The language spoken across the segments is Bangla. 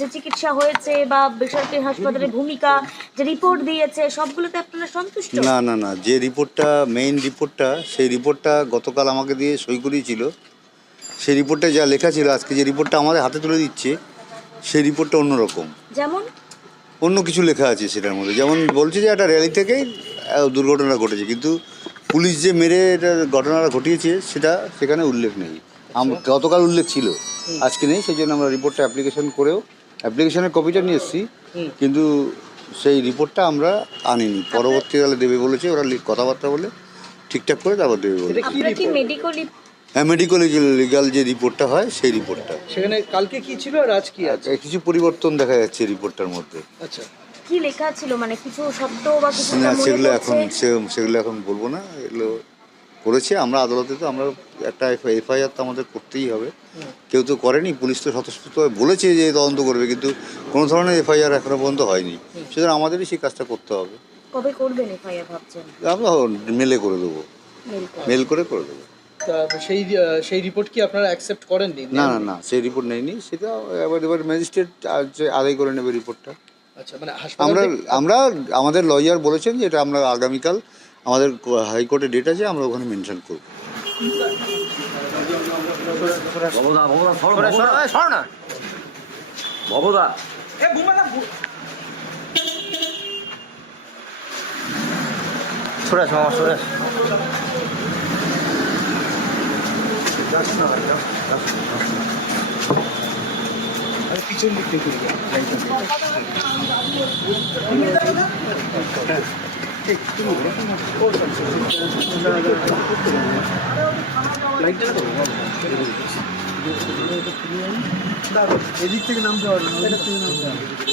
যে চিকিৎসা হয়েছে বা বেসরকারি হাসপাতালের ভূমিকা যে রিপোর্ট দিয়েছে সবগুলোতে আপনারা সন্তুষ্ট? না না না যে রিপোর্টটা মেইন রিপোর্টটা সেই রিপোর্টটা গতকাল আমাকে দিয়ে সই করিয়েছিল। সেই রিপোর্টে যা লেখা ছিল আজকে যে রিপোর্টটা আমাদের হাতে তুলে দিচ্ছে সেই রিপোর্টটা অন্যরকম। যেমন? অন্য কিছু লেখা আছে সেটার মধ্যে। যেমন বলছে যে একটা র্যালি থেকেই দুর্ঘটনা ঘটেছে। কিন্তু পুলিশ যে মেরে এটা ঘটনাটা ঘটিয়েছে সেটা সেখানে উল্লেখ নেই। গতকাল উল্লেখ ছিল। আজকে নেই সেই জন্য আমরা রিপোর্টটা অ্যাপ্লিকেশন করেও অ্যাপ্লিকেশনের কপিটা নিয়ে এসেছি কিন্তু সেই রিপোর্টটা আমরা আনিনি। পরবর্তীকালে দেবে বলেছে ওরা লি- কথাবার্তা বলে ঠিকঠাক করে তারপর দেবে বলে আপনারা হ্যাঁ মেডিকেল লিগাল যে রিপোর্টটা হয় সেই রিপোর্টটা। সেখানে কালকে কি ছিল আর আজ কি আছে? কিছু পরিবর্তন দেখা যাচ্ছে রিপোর্টটার মধ্যে। আচ্ছা। কি লেখা ছিল? মানে কিছু শব্দ বা কিছু না সেগুলো এখন সে- সেগুলো এখন বলব না এগুলো করেছে আমরা আদালতে তো আমরা একটা এফআইআর তো আমাদের করতেই হবে। কেউ তো করেনি পুলিশ তো স্বতঃস্ফূর্ত বলেছে যে তদন্ত করবে কিন্তু কোনো ধরনের এফআইআর এখনও পর্যন্ত হয়নি। সুতরাং আমাদেরই সেই কাজটা করতে হবে। কবে করবেন এফআইআর ভাবছেন? আমরা মেলে করে দেবো। মেল করে। করে দেবো। তা সেই সেই রিপোর্ট কি আপনারা অ্যাকসেপ্ট করেননি? না না না সেই রিপোর্ট নেয়নি সেটা এবার এবার ম্যাজিস্ট্রেট আদায় করে নেবে রিপোর্টটা। আচ্ছা মানে আমরা আমরা আমাদের লয়ার বলেছেন যে এটা আমরা আগামীকাল আমাদের হাইকোর্টে ডেট আছে আমরা ওখানে মেনশন করব। ভবদা সুরেশ মামা সুরেশ পিছন দিক থেকে এদিক থেকে নামতে পারবে না ওদিক থেকে নামতে হবে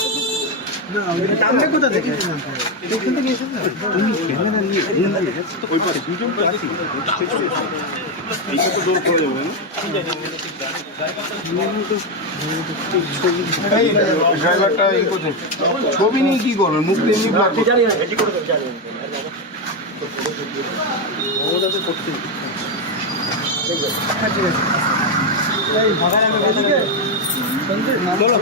ছবি নিয়ে কি করবে মুখ এমনি ব্লক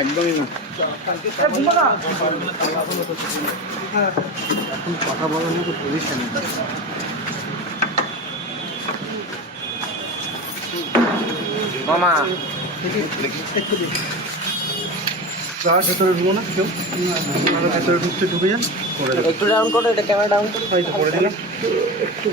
একদমই না। কথা বলার মতো পজিশন মামা ভেতরে ঢুকো না কেউ। ভেতরে ঢুকতে ঢুকে যান একটু ডাউন করো এটা ক্যামেরা ডাউন করো। করে দিলাম। একটু